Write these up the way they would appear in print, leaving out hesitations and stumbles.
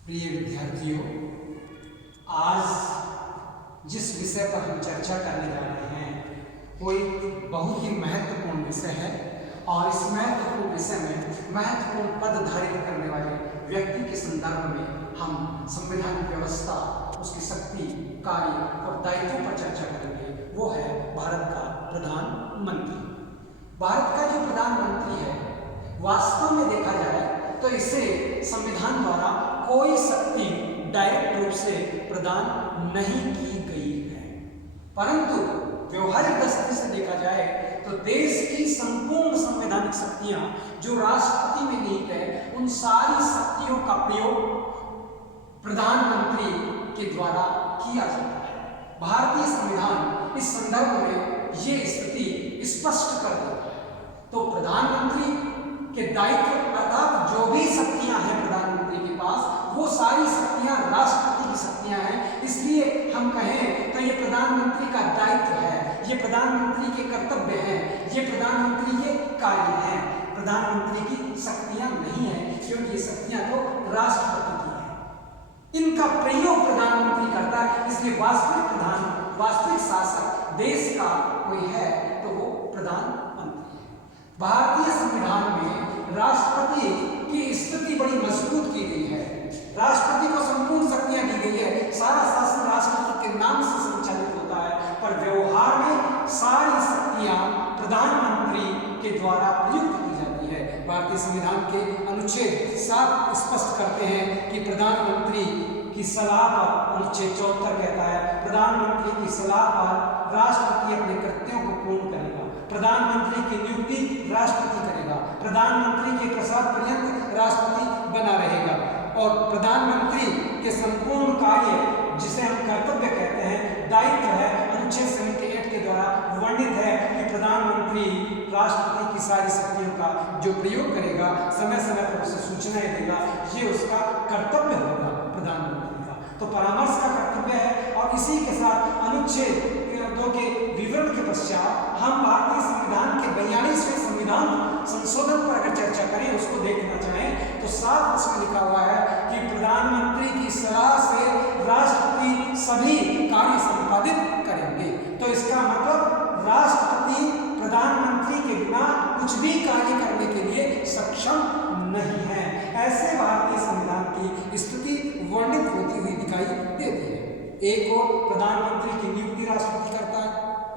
प्रिय विद्यार्थियों, आज जिस विषय पर हम चर्चा करने जा रहे हैं वो एक बहुत ही महत्वपूर्ण विषय है और इस महत्वपूर्ण विषय में महत्वपूर्ण पद धारित करने वाले व्यक्ति के संदर्भ में हम संवैधानिक व्यवस्था, उसकी शक्ति, कार्य और दायित्वों पर चर्चा करेंगे। वो है भारत का प्रधानमंत्री। भारत का जो प्रधानमंत्री है, वास्तव में देखा जाए तो इसे संविधान द्वारा कोई शक्ति डायरेक्ट रूप से प्रदान नहीं की गई है, परंतु व्यवहारिक दृष्टि से देखा जाए तो देश की संपूर्ण संवैधानिक शक्तियां जो राष्ट्रपति में निहित है, उन सारी शक्तियों का प्रयोग प्रधानमंत्री के द्वारा किया जाता है। भारतीय संविधान इस संदर्भ में ये स्थिति स्पष्ट कर देता है। तो प्रधानमंत्री के दायित्व अर्थात जो भी शक्तियां हैं प्रधानमंत्री के पास, वो सारी शक्तियां राष्ट्रपति की शक्तियां हैं। इसलिए हम कहें तो ये प्रधानमंत्री का दायित्व है, ये प्रधानमंत्री के कर्तव्य हैं, ये प्रधानमंत्री के कार्य हैं। प्रधानमंत्री की शक्तियां नहीं है, क्योंकि ये शक्तियां तो राष्ट्रपति की हैं। इनका प्रयोग प्रधानमंत्री करता है। इसलिए वास्तविक शासक देश का कोई है तो वो प्रधानमंत्री है। भारतीय संविधान में राष्ट्रपति की स्थिति बड़ी मजबूत की गई है। राष्ट्रपति को संपूर्ण शक्तियां दी गई है। सारा शासन राष्ट्रपति के नाम से संचालित होता है, पर व्यवहार में सारी शक्तियां प्रधानमंत्री के द्वारा प्रयुक्त की जाती है। भारतीय संविधान के अनुच्छेद 7 स्पष्ट करते हैं कि प्रधानमंत्री की सलाह पर, अनुच्छेद 74 कहता है, प्रधानमंत्री की सलाह पर राष्ट्रपति अपने कर्तव्यों को पूर्ण करेगा। प्रधानमंत्री की नियुक्ति राष्ट्रपति करेगा। प्रधानमंत्री के प्रसाद पर्यंत राष्ट्रपति बना रहेगा और प्रधानमंत्री के संपूर्ण कार्य, जिसे हम कर्तव्य कहते हैं, दायित्व है, अनुच्छेद 78 के द्वारा वर्णित है कि प्रधानमंत्री राष्ट्रपति की सारी शक्तियों का जो प्रयोग करेगा, समय समय पर उसे सूचनाएं देगा, ये उसका कर्तव्य होगा प्रधानमंत्री का। तो परामर्श का कर्तव्य है। और इसी के साथ अनुच्छेद 2 के विवरण के पश्चात हम भारतीय संविधान के 42वें संविधान संशोधन पर अगर चर्चा करें, उसको देखना चाहें तो साफ उसमें लिखा हुआ है कि प्रधानमंत्री की सलाह से राष्ट्रपति सभी कार्य संपादित करेंगे। तो इसका मतलब राष्ट्रपति प्रधानमंत्री के बिना कुछ भी कार्य करने के लिए सक्षम नहीं है। ऐसे भारतीय संविधान की स्थिति वर्णित होती हुई दिखाई देती है। एक और प्रधानमंत्री की नियुक्ति राष्ट्रपति करता है।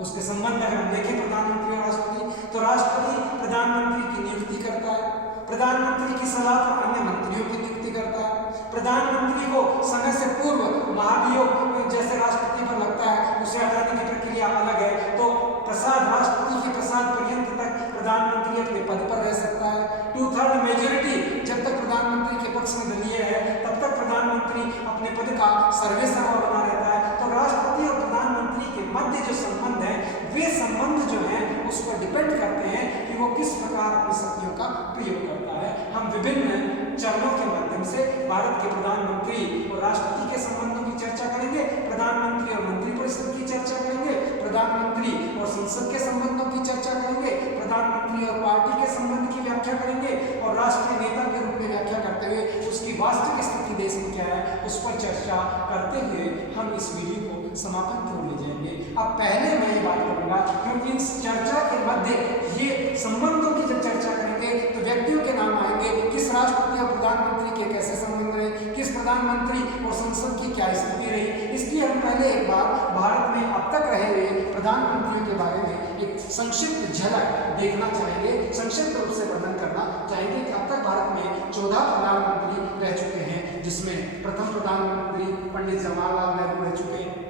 उसके संबंध अगर हम देखें प्रधानमंत्री और राष्ट्रपति, तो राष्ट्रपति प्रधानमंत्री की नियुक्ति करता है, प्रधानमंत्री की सलाह पर अन्य मंत्रियों की नियुक्ति करता है। प्रधानमंत्री को समय से पूर्व महाभियोग जैसे राष्ट्रपति पर लगता है, उसे हटाने की प्रक्रिया अलग है। तो प्रसाद, राष्ट्रपति के प्रसाद पर्यंत तक प्रधानमंत्री अपने पद पर रह सकता है। 2/3 मेजोरिटी जब तक प्रधानमंत्री के पक्ष में दलीय है, तब तक प्रधानमंत्री अपने पद का सर्वेसर्वा बना रहता है। तो राष्ट्रपति और प्रधानमंत्री के मध्य जो संबंध है, वे संबंध जो हैं उस पर डिपेंड करते हैं कि वो किस प्रकार अपनी शक्तियों का प्रयोग करता है। हम विभिन्न चरणों के माध्यम से भारत के प्रधानमंत्री और राष्ट्रपति के संबंधों की चर्चा करेंगे, प्रधानमंत्री और मंत्रिपरिषद की चर्चा करेंगे, प्रधानमंत्री और संसद के संबंधों की चर्चा करेंगे, प्रधानमंत्री और पार्टी के संबंध की व्याख्या करेंगे और राष्ट्रीय नेता के रूप में व्याख्या करते हुए उसकी वास्तविक स्थिति देश में क्या है उस पर चर्चा करते हुए हम इस वीडियो को समापन की ओर ले जाएंगे। अब पहले मैं ये बात करूंगा, क्योंकि इस चर्चा के मध्य ये संबंधों की जब चर्चा करेंगे तो व्यक्तियों के नाम आएंगे, किस राष्ट्रपति और प्रधानमंत्री के कैसे संबंध रहे, किस प्रधानमंत्री और संसद की क्या स्थिति रही। इसलिए हम पहले एक बार भारत में अब तक रहे हुए प्रधानमंत्रियों के बारे में एक संक्षिप्त झलक देखना चाहेंगे, संक्षिप्त रूप से वर्णन करना चाहेंगे कि अब तक भारत में 14 प्रधानमंत्री रह चुके हैं, जिसमें प्रथम प्रधानमंत्री पंडित जवाहरलाल नेहरू रह चुके हैं।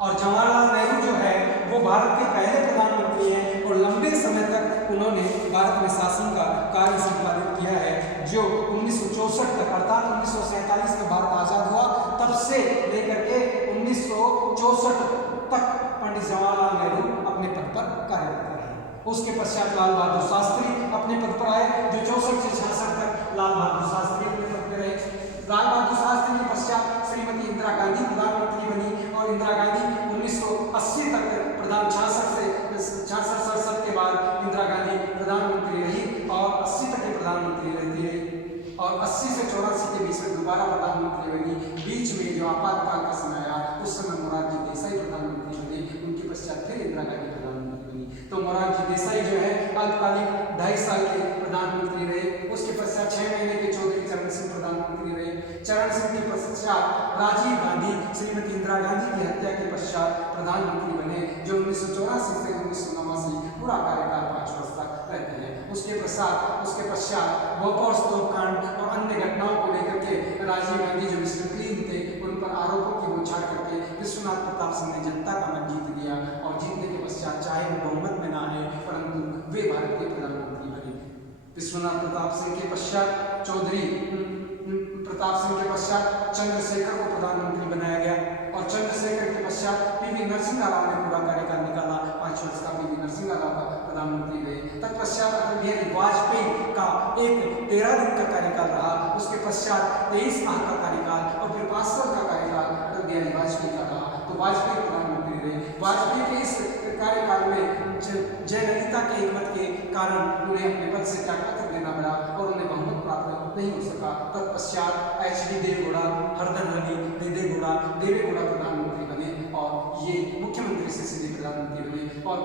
और जवाहरलाल नेहरू जो है वो भारत के पहले प्रधानमंत्री हैं और लंबे समय तक उन्होंने भारत में शासन का कार्य संपादित किया है, जो 1964 तक अर्थात 1947 में भारत आजाद हुआ, तब से लेकर के 1964 तक पंडित जवाहरलाल नेहरू अपने पद पर कार्यरत रहे। उसके पश्चात लाल बहादुर शास्त्री अपने पद पर आए, जो 64 से 66 तक लाल बहादुर शास्त्री अपने पद पर रहे। लाल बहादुर शास्त्री के पश्चात श्रीमती इंदिरा गांधी प्रधानमंत्री बनी और इंदिरा गांधी 1980 तक प्रधान 66 के बाद इंदिरा गांधी प्रधानमंत्री रही और 80 तक प्रधानमंत्री रहती रही। और 80 से 1984 के बीच में दोबारा प्रधानमंत्री बनी। बीच में जो आपातकाल का समय आया उस समय मोरारजी देसाई प्रधानमंत्री बने, उनके पश्चात फिर इंदिरा गांधी प्रधानमंत्री बनी। तो मोरारजी देसाई जो है अल्पकालिक 2.5 साल के प्रधानमंत्री रहे। उसके पश्चात 6 महीने के चौधरी चरण सिंह प्रधानमंत्री रहे। चरण सिंह के पश्चात राजीव गांधी श्रीमती इंदिरा गांधी की हत्या के पश्चात प्रधानमंत्री बने, जो 1984 से 1989 पूरा कार्यकाल 5 वर्ष तक रहते हैं। उसके पश्चात भोपाल स्तूप कांड और अन्य घटनाओं को लेकर के राजीव गांधी जो मिस्टर क्लीन थे उन पर आरोपों की बौछार करके विश्वनाथ प्रताप सिंह ने जनता का मन जीत लिया, और जीतने के पश्चात चाहे वो बहुमत में ना आए परंतु वे भारत के प्रधानमंत्री बने। विश्वनाथ प्रताप सिंह के पश्चात चौधरी प्रताप सिंह के पश्चात चंद्रशेखर को प्रधानमंत्री बनाया गया, और चंद्रशेखर के पश्चात पीवी नरसिम्हा राव ने पूरा कार्यकाल निकाला। 5 वर्ष का पीवी नरसिम्हा राव का प्रधानमंत्री रहे। तत्पश्चात अटल बिहारी वाजपेयी का एक 13 दिन का कार्यकाल रहा। उसके पश्चात 23 माह का कार्यकाल और फिर 5 साल का कार्यकाल अटल बिहारी वाजपेयी का रहा। तो वाजपेयी प्रधानमंत्री रहे। वाजपेयी के इस कार्यकाल में जयललिता के हिम्मत के कारण उन्हें अपने पद से त्यागपत्र देना पड़ा और उन्हें बहुमत प्राप्त नहीं हो सका। तत्पश्चात HD देवेगौड़ा, हरदन हरी देवेगौड़ा प्रधानमंत्री बने, और ये मुख्यमंत्री से सीधे प्रधानमंत्री बने। और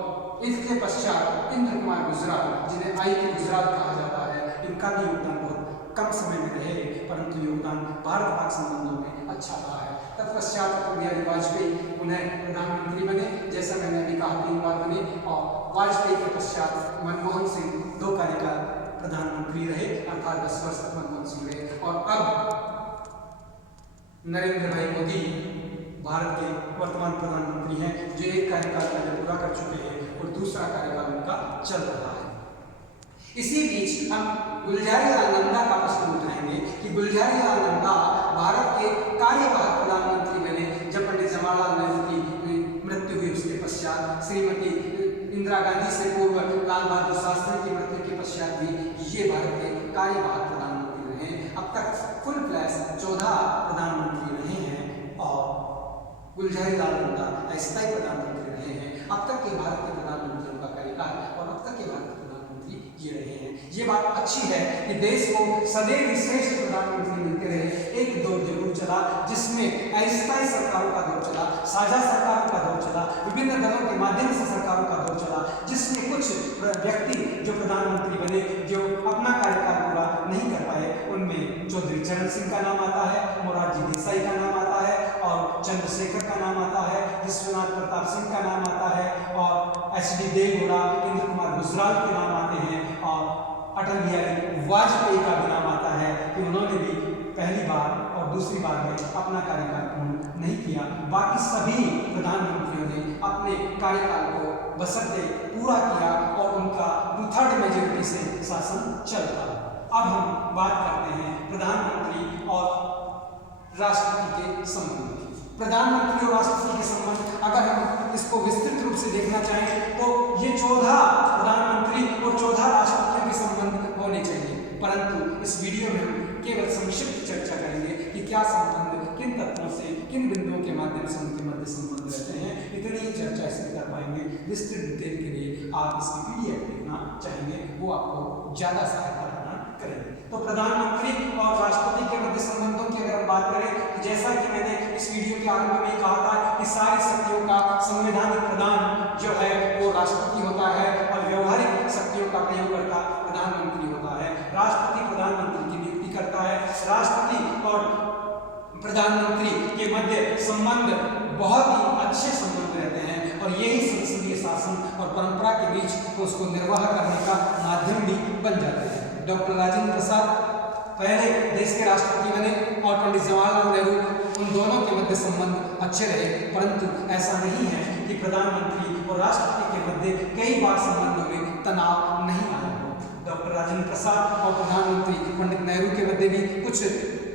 इसके पश्चात इंद्र कुमार गुजराल, जिन्हें आई के गुजराल कहा जाता है, इनका भी योगदान बहुत कम समय में रहे, परंतु योगदान भारत पाक संबंधों में अच्छा रहा है। तत्पश्चात अटल बिहारी वाजपेयी उन्हें प्रधानमंत्री बने, जैसा मैंने अभी कहा 3 बार बने, और वाजपेयी के पश्चात मनमोहन सिंह 2 कार्यकाल प्रधानमंत्री रहे, अर्थात 10 वर्ष तक मनमोहन सिंह रहे। और अब नरेंद्र भाई मोदी भारत के वर्तमान प्रधानमंत्री हैं, जो एक कार्यकाल पहले पूरा कर चुके हैं और दूसरा कार्यकाल उनका चल रहा है। इसी बीच हम गुलजारी लाल नंदा का प्रश्न उठाएंगे कि गुलजारी लाल नंदा भारत के कार्यवाहक प्रधानमंत्री बने जब पंडित जवाहरलाल नेहरू की मृत्यु हुई। उसके पश्चात श्रीमती इंदिरा गांधी से पूर्व लाल बहादुर शास्त्री की मृत्यु के पश्चात भी ये भारत के कार्यवाहक प्रधानमंत्री रहे। अब तक फुल फ्लैश 14 प्रधानमंत्री रहे हैं और गुलजारी लाल नंदा अस्थायी प्रधानमंत्री रहे हैं। अब तक के भारत के प्रधानमंत्रियों का कार्यकाल और अब तक के भारत के प्रधानमंत्री ये रहे हैं। ये बात अच्छी है कि देश को सदैव श्रेष्ठ प्रधानमंत्री मिलते रहे। एक दौर जरूर चला जिसमें अस्थायी सरकारों का दौर चला, साझा सरकारों का दौर चला, विभिन्न दलों के माध्यम से सरकारों का दौर चला, जिसमें कुछ व्यक्ति जो प्रधानमंत्री बने जो अपना कार्यकाल पूरा नहीं कर पाए, उनमें चौधरी चरण सिंह का नाम आता है, मोरारजी देसाई का नाम आता है, और चंद्रशेखर का नाम आता है, विश्वनाथ प्रताप सिंह का नाम आता है, और HD देवेगौड़ा, इंद्र कुमार गुजराल के नाम आते हैं, और अटल बिहारी वाजपेयी का भी नाम आता है कि उन्होंने भी पहली बार और दूसरी बार में अपना कार्यकाल पूर्ण नहीं किया। बाकी सभी प्रधानमंत्रियों ने अपने कार्यकाल को बशर्ते पूरा किया और उनका 2/3 मेजोरिटी से शासन चल रहा। अब हम बात करते हैं प्रधानमंत्री और राष्ट्रपति के संबंध की। प्रधानमंत्री और राष्ट्रपति के संबंध अगर हम इसको विस्तृत रूप से देखना चाहें तो ये 14 प्रधानमंत्री और 14 राष्ट्रपतियों के संबंध होने चाहिए, परंतु इस वीडियो में हम केवल संक्षिप्त चर्चा करेंगे कि क्या संबंध किन तत्वों से, किन बिंदुओं के माध्यम से उनके मध्य संबंध रहते हैं। इतनी ही चर्चा इसमें कर पाएंगे। विस्तृत डिटेल के लिए आप इसकी PDF देखना चाहेंगे, वो आपको ज्यादा सहायता करेंगे। तो प्रधानमंत्री और राष्ट्रपति के मध्य संबंधों की अगर हम बात करें तो जैसा कि मैंने इस वीडियो के आरंभ में कहा था कि सारी शक्तियों का संवैधानिक प्रदान जो है वो राष्ट्रपति होता है और व्यवहारिक शक्तियों का प्रयोगकर्ता प्रधानमंत्री होता है। राष्ट्रपति प्रधानमंत्री की नियुक्ति करता है। राष्ट्रपति और प्रधानमंत्री के मध्य संबंध बहुत ही अच्छे संबंध रहते हैं और यही संसदीय शासन और परंपरा के बीच उसको निर्वाह करने का माध्यम भी बन जाते हैं। डॉक्टर राजेंद्र प्रसाद पहले देश के राष्ट्रपति बने और पंडित जवाहरलाल नेहरू, उन दोनों के मध्य संबंध अच्छे रहे, परंतु ऐसा नहीं है कि प्रधानमंत्री और राष्ट्रपति के मध्य कई बार संबंधों में तनाव नहीं आया हो। डॉक्टर राजेंद्र प्रसाद और प्रधानमंत्री पंडित नेहरू के मध्य भी कुछ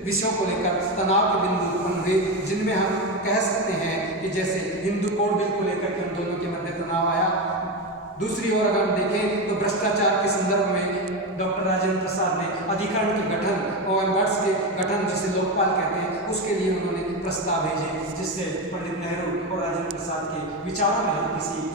विषयों को लेकर तनाव के बिंदु उत्पन्न हुए, जिनमें हम कह सकते हैं कि जैसे हिंदू कोड बिल को लेकर के उन दोनों के मध्य तनाव आया। दूसरी ओर अगर हम देखें तो भ्रष्टाचार के संदर्भ में डॉक्टर राजेंद्र प्रसाद ने अधिकरण के गठन और एम्बर्स के गठन, जिसे लोकपाल कहते हैं, उसके लिए उन्होंने प्रस्ताव भेजे, जिससे पंडित नेहरू और राजेंद्र प्रसाद के विचारों में किसी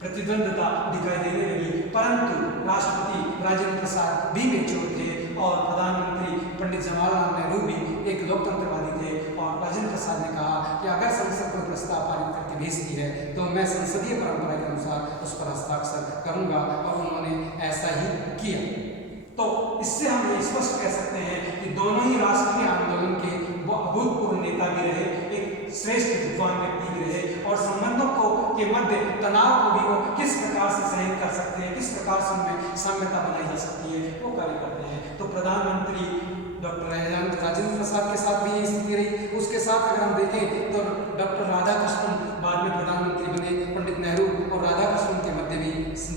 प्रतिद्वंदता दिखाई देने लगी। परंतु राष्ट्रपति राजेंद्र प्रसाद भी मेच्योर थे और प्रधानमंत्री पंडित जवाहरलाल नेहरू भी एक लोकतंत्रवादी थे। और राजेंद्र प्रसाद ने कहा कि अगर संसद कोई प्रस्ताव पारित करके भेजती है तो मैं संसदीय परंपरा के अनुसार उस पर हस्ताक्षर करूंगा, और उन्होंने ऐसा ही किया। तो इससे हम ये स्पष्ट कह सकते हैं कि दोनों ही राष्ट्रीय आंदोलन के वो अभूतपूर्व नेता भी रहे, एक श्रेष्ठ विद्वान व्यक्ति भी रहे, और संबंधों को के मध्य तनाव को भी वो किस प्रकार से सहन कर सकते हैं, किस प्रकार से उनमें साम्यता बनाई जा सकती है, वो कार्य करते हैं। तो प्रधानमंत्री डॉक्टर राजेंद्र प्रसाद के साथ भी ये स्थिति रही। उसके साथ अगर हम देखें तो डॉक्टर राधाकृष्णन बाद में प्रधानमंत्री बने, पंडित नेहरू और राधाकृष्णन के मध्य भी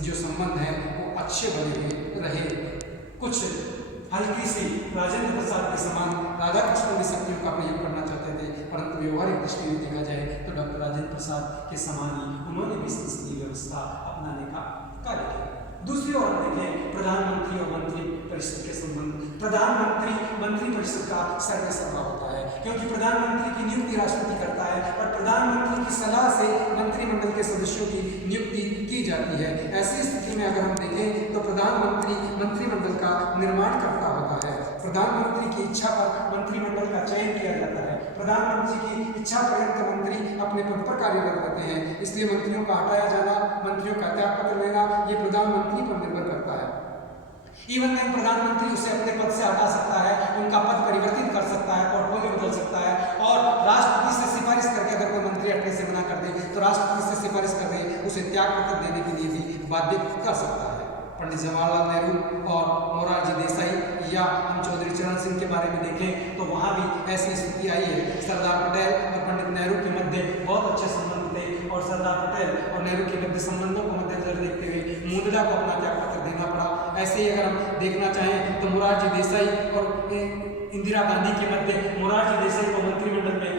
जो संबंध है वो अच्छे बने हुए रहे। कुछ हल्की सी राजेंद्र प्रसाद के समान राधाकृष्णन भी शक्तियों का प्रयोग करना चाहते थे, परंतु व्यवहारिक दृष्टि में देखा जाए तो डॉक्टर राजेंद्र प्रसाद के समान ही उन्होंने भी संसदीय व्यवस्था अपनाने का कार्य किया। दूसरी ओर देखें प्रधानमंत्री और मंत्री परिषद के संबंध। प्रधानमंत्री मंत्री परिषद का सर्वेसर्वा होता है, क्योंकि प्रधानमंत्री की नियुक्ति राष्ट्रपति करता है और प्रधानमंत्री की सलाह से मंत्रिमंडल के सदस्यों की नियुक्ति की जाती है। ऐसी स्थिति में अगर हम देखें तो प्रधानमंत्री मंत्रिमंडल का निर्माण करता होता है। प्रधानमंत्री की इच्छा पर मंत्रिमंडल का चयन किया जाता है। प्रधानमंत्री की इच्छा पर्यंत मंत्री अपने पद पर कार्यरत रहते हैं, इसलिए मंत्रियों का हटाया जाना, मंत्रियों का त्याग पत्र लेना, ये प्रधानमंत्री पर निर्भर करता है। इवन नहीं प्रधानमंत्री उसे अपने पद से हटा सकता है, उनका पद परिवर्तित कर सकता है, पोर्टफोलियो बदल सकता है, और राष्ट्रपति से सिफारिश करके अगर कोई मंत्री हटने से मना कर दे तो राष्ट्रपति से सिफारिश कर दे उसे त्याग पत्र देने के लिए भी बाध्य कर सकता है। पंडित जवाहरलाल नेहरू और मोरारजी देसाई या हम चौधरी चरण सिंह के बारे में देखें तो वहाँ भी ऐसी स्थिति आई है। सरदार पटेल और पंडित नेहरू के मध्य बहुत अच्छे संबंध थे, और सरदार पटेल और नेहरू के मध्य संबंधों को मद्देनजर देखते हुए मुंदड़ा को अपना त्याग पत्र देना पड़ा। ऐसे ही अगर हम देखना चाहें तो मोरारजी देसाई और इंदिरा गांधी के मध्य मोरारजी देसाई को मंत्रिमंडल में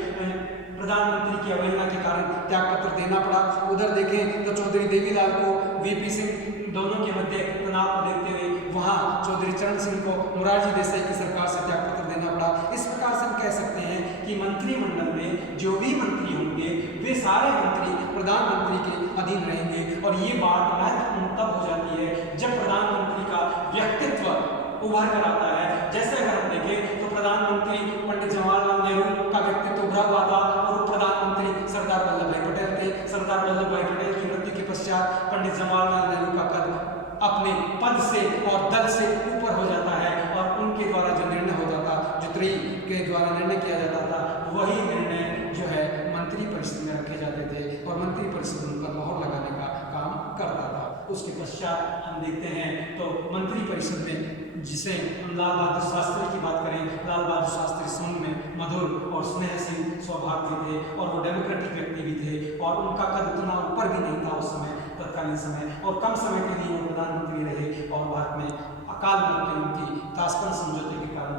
प्रधानमंत्री की अवहेलना के कारण त्याग पत्र देना पड़ा। उधर देखें तो चौधरी देवीलाल को वीपी सिंह दोनों के मध्य तनाव को देखते हुए वहाँ चौधरी चरण सिंह को मोरारजी देसाई की सरकार से त्याग पत्र देना पड़ा। इस प्रकार से हम कह सकते हैं कि मंत्रिमंडल में जो भी मंत्री होंगे वे सारे मंत्री प्रधानमंत्री के अधीन रहेंगे, और ये बात महत्वपूर्ण तब हो जाती है जब प्रधानमंत्री का व्यक्तित्व उभर कर आता है। जैसे अगर हम देखें तो प्रधानमंत्री पंडित जवाहरलाल नेहरू का व्यक्तित्व उभरा हुआ था, और प्रधानमंत्री सरदार वल्लभ भाई पटेल थे। सरदार वल्लभ भाई पटेल की मृत्यु के पश्चात पंडित जवाहरलाल नेहरू का कद अपने पद से और दल से ऊपर हो जाता है, और उनके द्वारा जो निर्णय होता था, जो त्रयी के द्वारा निर्णय किया जाता था, वही निर्णय जो है मंत्री परिषद में रखे जाते थे, और मंत्री परिषद उन पर मोहर लगाने का काम करता था। उसके पश्चात हम देखते हैं तो मंत्री परिषद में जिसे हम लाल बहादुर शास्त्री की बात करें, लाल बहादुर शास्त्री सौम्य में मधुर और स्नेहशील स्वभाव के थे, और वो डेमोक्रेटिक व्यक्ति भी थे, और उनका कद उतना ऊपर भी नहीं था उस समय, तत्कालीन समय, और कम समय के लिए वो प्रधानमंत्री रहे, और भारत में अकाल मृत्यु उनकी ताशकंद समझौते के कारण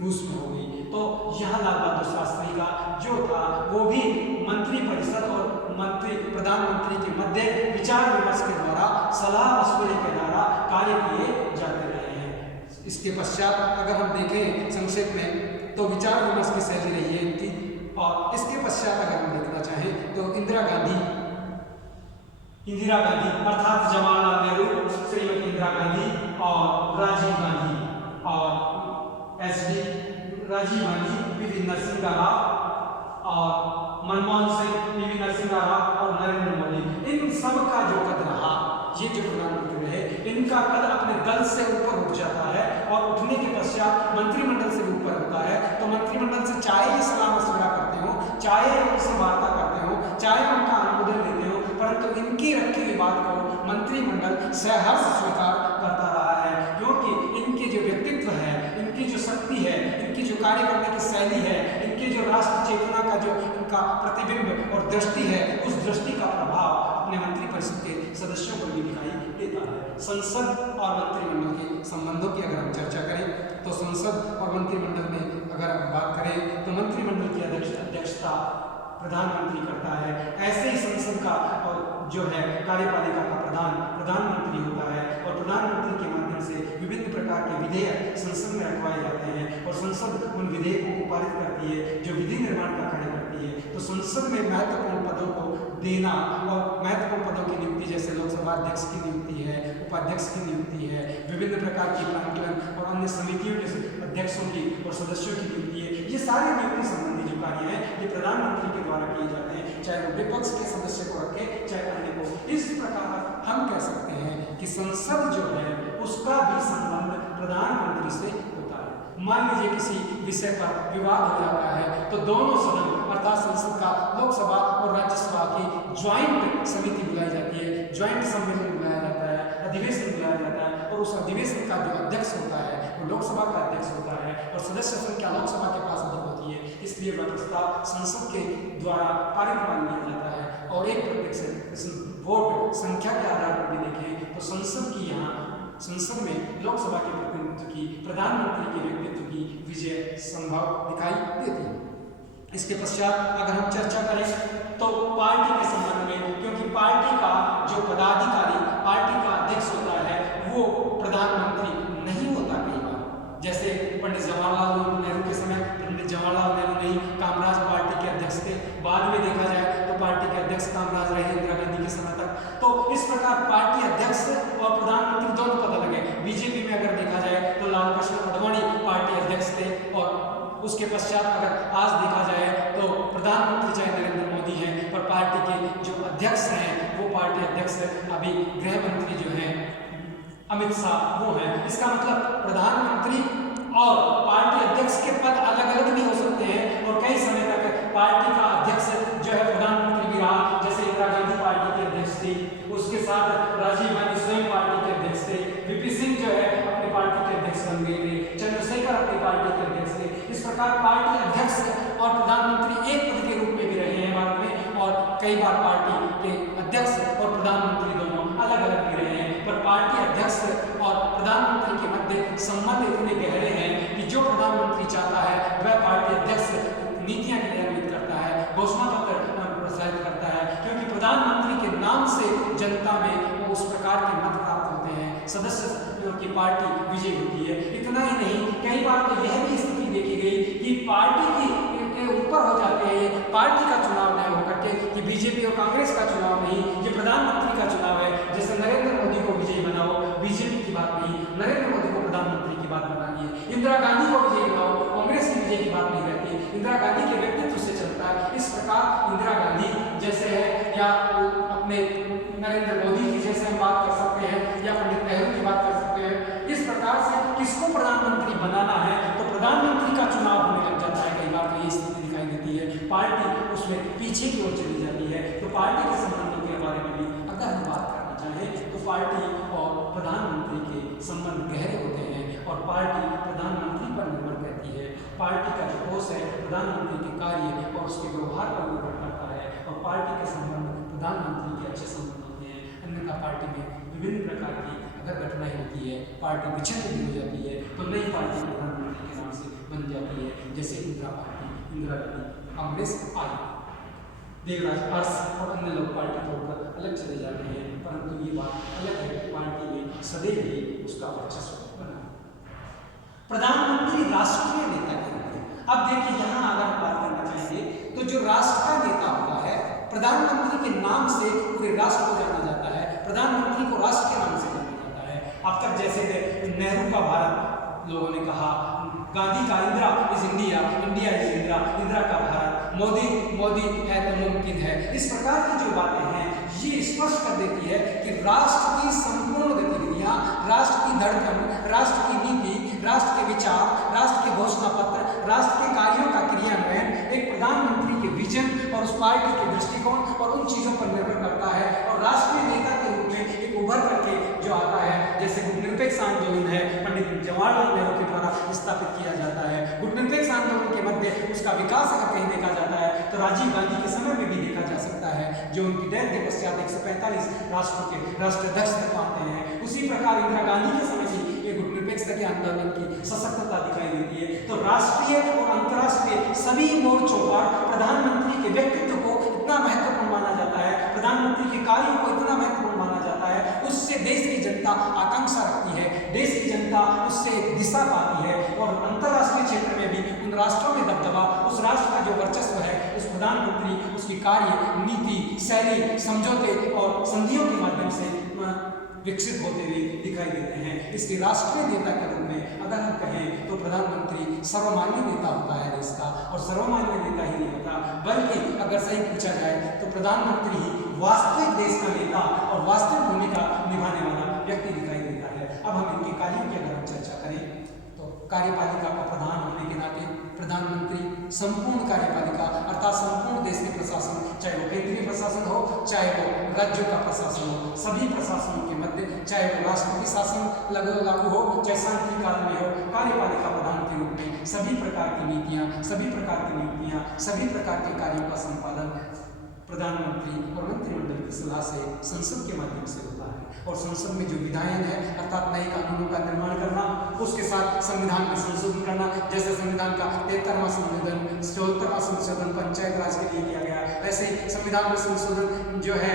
रूस में हो गई। तो यहाँ लाल बहादुर शास्त्री का जो था वो भी मंत्री परिषद और प्रधानमंत्री के मध्य विचार विमर्श के द्वारा, सलाह मशवरे के द्वारा कार्य किए जाते रहे हैं। इसके पश्चात अगर हम देखें संक्षेप में तो विचार विमर्श की शैली रही है इनकी, और इसके पश्चात अगर हम देखना चाहें तो इंदिरा गांधी अर्थात जवाहरलाल नेहरू, श्रीमती इंदिरा गांधी और राजीव गांधी, और राजीव गांधी, पी.वी. नरसिम्हा राव और मनमोहन सिंह, पी.वी. नरसिम्हा राव और नरेंद्र मोदी, इन सब का जो कद रहा, ये जो प्रधानमंत्री रहे, इनका कद अपने दल से ऊपर उठ जाता है, और उठने के पश्चात मंत्रिमंडल से ऊपर होता है। तो मंत्रिमंडल से चाहे ये सलाह मशवरा करते हो, चाहे उनसे वार्ता करते हो, चाहे उनका अनुमोदन देते हो, परंतु इनकी रखी हुई बात को मंत्रिमंडल सहर्ष स्वीकार करता रहा है, क्योंकि इनके जो व्यक्तित्व है, इनकी जो शक्ति है, इनकी जो कार्य करने की शैली है, इनकी जो राष्ट्र चेतना का जो इनका प्रतिबिंब और दृष्टि है, उस दृष्टि का प्रभाव अपने मंत्रिपरिषद के सदस्यों पर भी दिखाई देता है। संसद और मंत्रिमंडल के संबंधों की अगर हम चर्चा करें तो संसद और मंत्रिमंडल में अगर हम बात करें तो मंत्रिमंडल की अध्यक्षता प्रधानमंत्री करता है। ऐसे ही संसद का और जो है कार्यपालिका का प्रधानमंत्री होता है, और प्रधानमंत्री के माध्यम से विभिन्न प्रकार के विधेयक संसद में रखवाए जाते हैं, और संसद उन विधेयकों को पारित करती है जो विधि निर्माण का कार्य करती है। तो संसद में महत्वपूर्ण पदों को देना और महत्वपूर्ण पदों की नियुक्ति जैसे लोकसभा अध्यक्ष की नियुक्ति है, उपाध्यक्ष की नियुक्ति है, विभिन्न प्रकार की प्रांगण और अन्य समितियों के अध्यक्षों की और सदस्यों की नियुक्ति है, ये सारे नियुक्ति संबंधी जो कार्य हैं ये प्रधानमंत्री के द्वारा किए जाते हैं, चाहे वो विपक्ष के सदस्य को रखे चाहे अन्य को। इस प्रकार हम कह सकते हैं कि संसद जो है उसका भी संबंध प्रधानमंत्री से होता है। मान लीजिए किसी विषय पर विवाद हो जाता है तो दोनों सदन अर्थात संसद का लोकसभा और राज्यसभा की ज्वाइंट समिति बुलाई जाती है, ज्वाइंट सम्मेलन बुलाया जाता है, अधिवेशन बुलाया जाता है और उस अधिवेशन का जो अध्यक्ष होता है वो लोकसभा का अध्यक्ष होता है और सदस्य संख्या लोकसभा के पास अधिक होती है, इसलिए वह प्रस्ताव संसद के द्वारा पारित मान लिया जाता है। और एक प्रत्यक्ष वोट संख्या के आधार पर भी देखें तो संसद में लोकसभा के प्रतिनिधित्व की प्रधानमंत्री के व्यक्तित्व की विजय संभव दिखाई देती है। इसके पश्चात अगर हम चर्चा करें तो पार्टी के संबंध में, क्योंकि पार्टी का जो पदाधिकारी पार्टी का अध्यक्ष होता है वो प्रधानमंत्री नहीं होता कई बार, जैसे पंडित जवाहरलाल नेहरू के समय पंडित जवाहरलाल नेहरू नहीं कामराज पार्टी के अध्यक्ष थे, बाद में देखा जाए तो पार्टी के अध्यक्ष कामराज रहे इंदिरा गांधी के समय तक। तो इस प्रकार पार्टी अध्यक्ष और प्रधानमंत्री दोनों पद लगे। बीजेपी में अगर देखा जाए तो लाल कृष्ण आडवाणी पार्टी अध्यक्ष थे और उसके पश्चात अगर आज देखा जाए तो प्रधानमंत्री चाहे नरेंद्र मोदी हैं पर पार्टी के जो अध्यक्ष हैं वो पार्टी अध्यक्ष अभी गृह मंत्री जो हैं अमित शाह वो हैं। इसका मतलब प्रधानमंत्री और पार्टी अध्यक्ष के पद अलग अलग भी हो सकते हैं और कई समय तक पार्टी का अध्यक्ष जो है प्रधानमंत्री भी रहा, जैसे इंदिरा गांधी पार्टी के अध्यक्ष थी, उसके साथ राजीव गांधी स्वयं पार्टी के अध्यक्ष थे, वीपी सिंह जो है अपनी पार्टी के अध्यक्ष बन गए थे, चंद्रशेखर अपनी पार्टी के अध्यक्ष थे। इस प्रकार पार्टी अध्यक्ष और प्रधानमंत्री एक पद के रूप में भी रहे हैं भारत में और कई बार पार्टी के अध्यक्ष और प्रधानमंत्री दोनों अलग अलग भी रहे हैं, पर पार्टी अध्यक्ष और प्रधानमंत्री के मध्य संबंध इतने गहरे हैं कि जो प्रधानमंत्री चाहता है वह पार्टी अध्यक्ष नीतियां क्रियान्वित करता है, घोषणा पत्र प्रसारित करता है, क्योंकि प्रधानमंत्री के नाम से जनता में उस प्रकार के मत प्राप्त होते हैं, सदस्य की पार्टी विजय होती है। इतना ही नहीं, कई बार तो यह भी स्थिति देखी गई कि पार्टी के ऊपर हो जाते हैं, पार्टी का चुनाव नहीं होकर के कि बीजेपी और कांग्रेस का चुनाव नहीं, ये प्रधानमंत्री का चुनाव है। जैसे नरेंद्र मोदी को विजयी बनाओ, बीजेपी की बात नहीं, नरेंद्र मोदी को प्रधानमंत्री की बात बनानी है। इंदिरा गांधी को विजयी बनाओ, कांग्रेस की विजय की बात नहीं रहती, इंदिरा गांधी के व्यक्तित्व से चलता है। इस प्रकार इंदिरा गांधी जैसे है या अपने नरेंद्र मोदी की जैसे हम बात कर सकते हैं या पंडित नेहरू की बात कर सकते हैं। इस प्रकार से किसको प्रधानमंत्री बनाना है तो प्रधानमंत्री का चुनाव होने लग जाता है, कई बार तो ये स्थिति दिखाई देती है, पार्टी उसमें पीछे की ओर चली जाती है। तो पार्टी के संबंधों के बारे में भी अगर हम बात करना चाहें तो पार्टी और प्रधानमंत्री के संबंध गहरे होते हैं और पार्टी प्रधानमंत्री पर निर्भर करती है। पार्टी का जो कोष है प्रधानमंत्री के कार्य और उसके व्यवहार पर निर्भर करता है और पार्टी के संबंध प्रधानमंत्री के अच्छे संबंध होते हैं। अन्यथा पार्टी में विभिन्न प्रकार की अगर घटनाएं होती है, पार्टी विच्छिन्न भी हो जाती है तो नई पार्टी प्रधानमंत्री के नाम से बन जाती है, जैसे इंदिरा गांधी कांग्रेस आई, देवराज अरस और अन्य लोग पार्टी छोड़कर अलग चले जाते हैं, परंतु ये बात अलग है, पार्टी में सदैव ही उसका वर्चस्व बना। प्रधानमंत्री राष्ट्रीय नेता के रूप में, अब देखिए यहाँ अगर हम बात करना चाहेंगे तो जो राष्ट्र का नेता होता है प्रधानमंत्री के नाम से पूरे राष्ट्र को जाना जाता है, प्रधानमंत्री को राष्ट्र के नाम से जाना जाता है। अब तक जैसे नेहरू का भारत लोगों ने कहा, गांधी का Indira is India, India is Indira, Indira का भारत, मोदी है तो मुमकिन है। इस प्रकार की जो बातें हैं ये स्पष्ट कर देती है कि राष्ट्र की संपूर्ण गतिविधियां, राष्ट्र की धड़कन, राष्ट्र की नीति, राष्ट्र के विचार, राष्ट्र के घोषणा पत्र, राष्ट्र के कार्यों का क्रियान्वयन एक प्रधानमंत्री के विजन और उस पार्टी के दृष्टिकोण और उन चीजों पर निर्भर करता है। और राष्ट्रीय नेता के रूप में एक उभर करके जो आता है, जैसे गुटनिरपेक्ष आंदोलन है, पंडित जवाहरलाल नेहरू के द्वारा स्थापित किया जाता है। गुटनिरपेक्ष आंदोलन के मध्य उसका विकास अगर कहीं देखा जाता है तो राजीव गांधी के समय में भी देखा जा सकता है, जो उनकी डेथ के पश्चात 145 राष्ट्रों के राष्ट्राध्यक्ष तक पाते हैं। उसी प्रकार इंदिरा गांधी के समय भी ये गुटनिरपेक्षता के आंदोलन की सशक्तता दिखाई देती है। तो राष्ट्रीय और अंतर्राष्ट्रीय सभी मोर्चों पर प्रधानमंत्री के व्यक्तित्व को इतना महत्वपूर्ण माना जाता है, प्रधानमंत्री के कार्यों को इतना महत्वपूर्ण माना जाता है, उससे देश की जनता आकांक्षा रखती है, देश की जनता उससे एक दिशा पाती है और अंतर्राष्ट्रीय क्षेत्र में भी उन राष्ट्रों में दबदबा, उस राष्ट्र का जो वर्चस्व है उस प्रधानमंत्री उसकी कार्य, नीति, शैली, समझौते और संधियों के माध्यम से विकसित होते हुए दिखाई देते हैं। इसके राष्ट्रीय नेता के रूप में अगर हम कहें तो प्रधानमंत्री सर्वमान्य नेता होता है देश का, और सर्वमान्य नेता ही नहीं होता बल्कि अगर सही पूछा जाए तो प्रधानमंत्री ही वास्तविक देश का नेता और वास्तविक भूमिका निभाने वाला व्यक्ति दिखाई देता है। अब हम इनके कार्यों की अगर हम चर्चा करें तो कार्यपालिका का प्रधान होने के नाते प्रधानमंत्री संपूर्ण कार्यपालिका अर्थात संपूर्ण देश के प्रशासन, चाहे वो केंद्रीय प्रशासन हो, चाहे वो राज्यों का प्रशासन हो, सभी प्रशासनों के मध्य, चाहे वो राष्ट्रपति शासन लागू हो, चाहे शांति काल में हो, कार्यपालिका प्रधान के रूप में सभी प्रकार की नीतियां, सभी प्रकार की नियुक्तियां, सभी प्रकार के कार्यों का संपादन प्रधानमंत्री और मंत्रिमंडल की सलाह से संसद के माध्यम से होता है। और संसद में जो विधायन है अर्थात नए कानूनों का निर्माण करना, उसके साथ संविधान में संशोधन करना, जैसे संविधान का 73वां संशोधन, 74वां संशोधन पंचायत राज के लिए किया गया, ऐसे ही संविधान में संशोधन जो है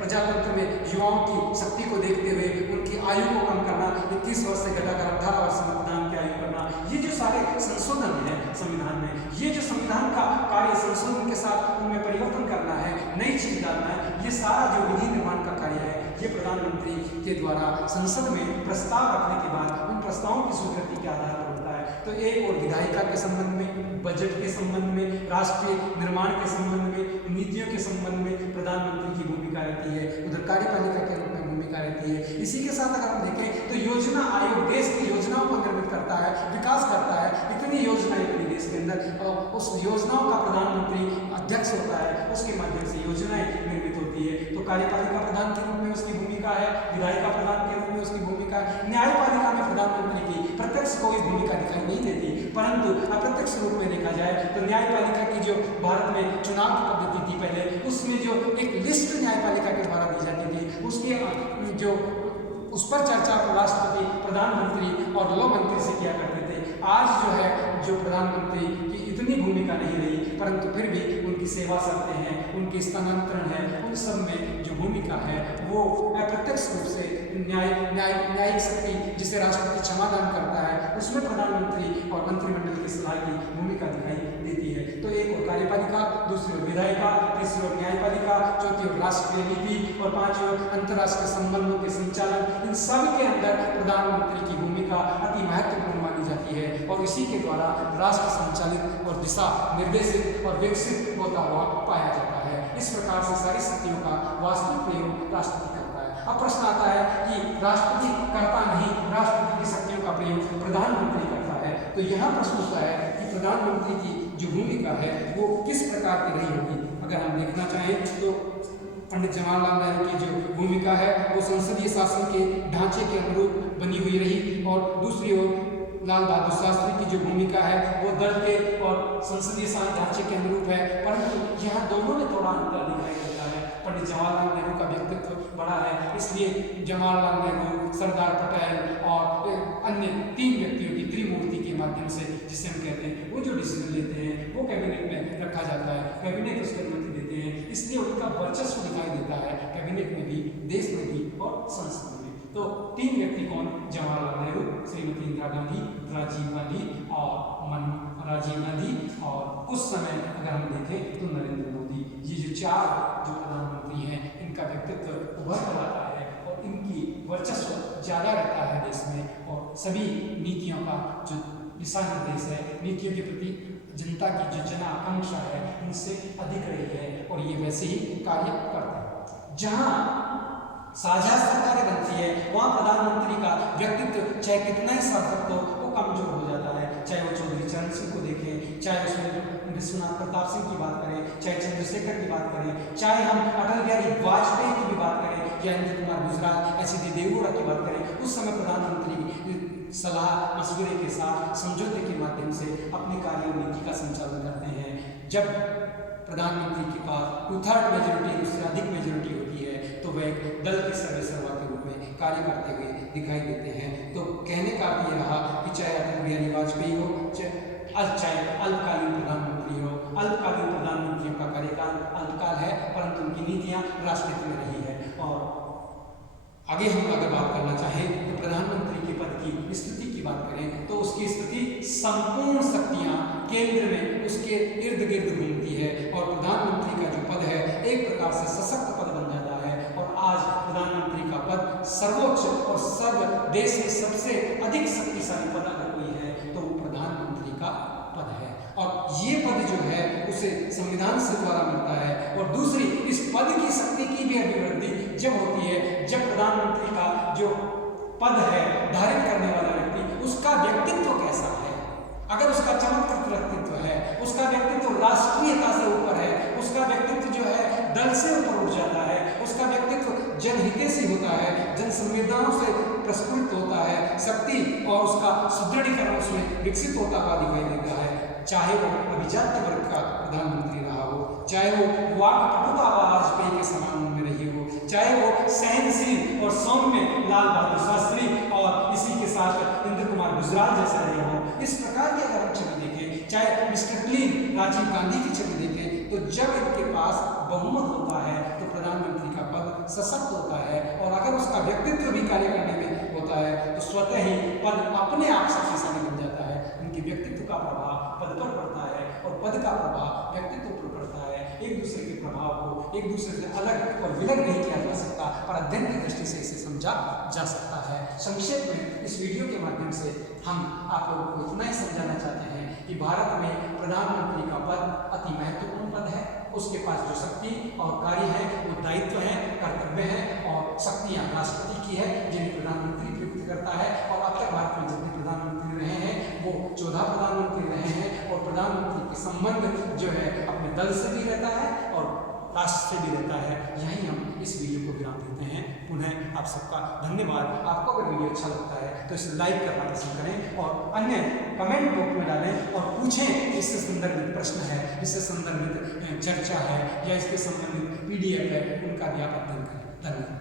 प्रजातंत्र में युवाओं की शक्ति को देखते हुए उनकी आयु को कम करना, 21 वर्ष से घटाकर 18 वर्ष मतदान की आयु करना, ये जो सारे संशोधन है संविधान में, ये जो संविधान का कार्य संशोधन के साथ उनमें परिवर्तन करना है, नई चीज डालना है, ये सारा जो विधि निर्माण का कार्य है ये प्रधानमंत्री के द्वारा संसद में प्रस्ताव रखने के बाद उन प्रस्तावों की स्वीकृति के आधार पर होता है। तो एक और विधायिका के संबंध में, बजट के संबंध में, राष्ट्रीय निर्माण के संबंध में, नीतियों के संबंध में प्रधानमंत्री की भूमिका रहती है, उधर कार्यपालिका के रूप में भूमिका रहती है। इसी के साथ अगर हम देखें तो योजना आयोग देश की योजनाओं को निर्मित करता है, विकास करता है, इतनी योजनाएं बनी देश के अंदर और उस योजनाओं का प्रधानमंत्री अध्यक्ष होता है, उसके माध्यम से योजनाएं निर्मित होती है। तो कार्यपालिका प्रधान के रूप में उसकी भूमिका है, विधायिका प्रधान के रूप में उसकी भूमिका है, न्यायपालिका में प्रधानमंत्री की प्रत्यक्ष कोई भूमिका दिखाई नहीं देती, परंतु अप्रत्यक्ष रूप में देखा जाए तो न्यायपालिका की जो भारत में चुनाव की पद्धति थी पहले, उसमें जो एक लिस्ट न्यायपालिका के द्वारा दी जाती थी, उसके जो उस पर चर्चा राष्ट्रपति, प्रधानमंत्री और गृह मंत्री से किया करते थे। आज जो है जो प्रधानमंत्री की इतनी भूमिका नहीं रही, परंतु फिर भी उनकी सेवा शर्तें हैं, उनकी स्थानांतरण है, उन सब में जो भूमिका है वो अप्रत्यक्ष रूप से न्यायिक शक्ति जिसे राष्ट्रपति क्षमादान करता है उसमें प्रधानमंत्री और मंत्रिमंडल की सलाह की भूमिका दिखाई देती है। तो एक और कार्यपालिका, दूसरी ओर विधायिका, तीसरी ओर न्यायपालिका, चौथी ओर राष्ट्रीय नीति और पांचवी ओर अंतर्राष्ट्रीय संबंधों के संचालन, इन सब के अंदर प्रधानमंत्री की भूमिका अति महत्वपूर्ण मानी जाती है और इसी के द्वारा राष्ट्र संचालित और दिशा निर्देशित और विकसित होता हुआ पाया जाता है। इस प्रकार से सारी शक्तियों का वास्तविक प्रयोग राष्ट्रपति करता है। अब प्रश्न आता है कि राष्ट्रपति करता नहीं, राष्ट्रपति की शक्तियों का प्रयोग प्रधानमंत्री करता है, तो यहाँ प्रश्न उठता है कि प्रधानमंत्री की जो भूमिका है वो किस प्रकार की रही होगी। अगर हम देखना चाहें तो पंडित जवाहरलाल नेहरू की जो भूमिका है वो संसदीय शासन के ढांचे के अनुरूप बनी हुई रही, और दूसरी ओर लाल बहादुर शास्त्री की जो भूमिका है वो दल के और संसदीय ढांचे के अनुरूप है, परंतु यहाँ दोनों में थोड़ा अंतर दिखाई देता है। पंडित जवाहरलाल नेहरू का व्यक्तित्व बड़ा है, इसलिए जवाहरलाल नेहरू, सरदार पटेल और अन्य 3 व्यक्तियों की त्रिमूर्ति के माध्यम से, जिसे हम कहते हैं, वो जो डिसीजन लेते हैं वो कैबिनेट में रखा जाता है, कैबिनेट उसको अनुमति देते हैं, इसलिए उनका वर्चस्व दिखाई देता है कैबिनेट में भी, देश में भी और संसद में भी। तो 3 व्यक्ति कौन? जवाहरलाल नेहरू, श्रीमती इंदिरा गांधी, राजीव गांधी और उस समय अगर हम देखें तो नरेंद्र मोदी। ये जो 4 जो प्रधानमंत्री हैं इनका व्यक्तित्व उभर कर आता है और इनकी वर्चस्व ज़्यादा रहता है देश में, और सभी नीतियों का जो दिशा निर्देश है, नीतियों के प्रति जनता की जो जन आकांक्षा है इनसे अधिक रही है और ये वैसे ही कार्य करते हैं। जहाँ साझा सरकारें बनती है वहाँ प्रधानमंत्री का व्यक्तित्व चाहे कितना ही सार्थक हो वो कमजोर हो जाता है। चाहे वो चौधरी चरण सिंह को देखें, चाहे उसमें विश्वनाथ प्रताप सिंह की बात करें, चाहे चंद्रशेखर की बात करें, चाहे हम अटल बिहारी वाजपेयी की भी बात करें या इंद्र कुमार गुजराल, एच.डी. देवेगौड़ा की बात करें, उस समय प्रधानमंत्री सलाह मशवरे के साथ समझौते के माध्यम से अपनी कार्य नीति का संचालन करते हैं। जब प्रधानमंत्री के पास 2/3 मेजोरिटी, उससे अधिक मेजोरिटी होती है तो वह दल के सर्वेसर्वा के रूप में कार्य करते हुए दिखाई देते हैं। तो कहने का ये रहा कि चाहे अटल बिहारी वाजपेयी हो, चाहे अल्पकालीन प्रधानमंत्री हो, अल्पकालीन प्रधानमंत्रियों का कार्यकाल अल्पकाल है परंतु उनकी नीतियाँ राष्ट्रहित में रही है। और आगे हम अगर बात करना चाहें तो प्रधानमंत्री के पद की स्थिति की बात करें तो उसकी स्थिति संपूर्ण शक्तियाँ केंद्र में उसके इर्द गिर्द घूमती है और सशक्त पद बन जाता है। और आज प्रधानमंत्री का पद सर्वोच्च और देश में सबसे अधिक शक्तिशाली पद अगर कोई है तो वो प्रधानमंत्री का पद है। और ये पद जो है उसे संविधान से द्वारा मिलता है। और दूसरी, इस पद की शक्ति की भी अभिवृद्धि जब होती है जब प्रधानमंत्री का जो पद है धारित करने वाला व्यक्ति, उसका व्यक्तित्व कैसा है। अगर उसका चमत्कृत व्यक्तित्व है, उसका व्यक्तित्व राष्ट्रीयता से ऊपर है, उसका व्यक्तित्व जो है दल से ऊपर उठ जाता है, उसका व्यक्तित्व जनहितैषी होता है, जन संवेदनाओं से प्रस्फुटित होता है, शक्ति और उसका सुदृढ़ीकरण उसमें विकसित होता हुआ दिखाई देता है, चाहे वो अभिजात्य वर्ग का प्रधानमंत्री रहा हो, चाहे वो वाक्पटुता वाजपेयी के समान में रही हो, चाहे वो सहनशील और सौम्य लाल बहादुर शास्त्री और इसी के साथ इंद्र कुमार गुजराल जैसा रहे हो। इस प्रकार की अगर हम छवि देखें, चाहे मिस्टर क्लीन राजीव गांधी की छवि देखें, तो जब इनके पास बहुमत होता है तो प्रधानमंत्री का पद सशक्त होता है। और अगर उसका व्यक्तित्व भी कार्य करने में होता है तो स्वतः ही पद अपने आप शक्तिशाली बन जाता है। उनके व्यक्तित्व का प्रभाव पद पर पड़ता है और पद का प्रभाव व्यक्तित्व पर पड़ता है। एक दूसरे के प्रभाव को एक दूसरे से अलग और विलग नहीं किया जा सकता, पर अध्ययन की दृष्टि से इसे समझा जा सकता है। संक्षेप में इस वीडियो के माध्यम से हम आप लोगों को इतना ही समझाना चाहते हैं कि भारत में प्रधानमंत्री का पद अति महत्वपूर्ण पद है। उसके पास जो शक्ति और कार्य है वो दायित्व है, कर्तव्य है और शक्तियाँ राष्ट्रपति की है जिन्हें प्रधानमंत्री नियुक्त करता है। और अब तक भारत में जितने प्रधानमंत्री रहे हैं वो 14 प्रधानमंत्री रहे हैं। और प्रधानमंत्री के संबंध जो है अपने दल से भी रहता है और राष्ट्र से भी रहता है। यहीं हम इस वीडियो को विराम देते हैं। पुनः आप सबका धन्यवाद। आपको अगर वीडियो अच्छा लगता है तो इसे लाइक करना पसंद करें और अन्य कमेंट बॉक्स में डालें और पूछें, इससे संदर्भित प्रश्न है, इससे संदर्भित चर्चा है या इसके संबंधित PDF है, उनका भी आप अध्ययन करें। धन्यवाद।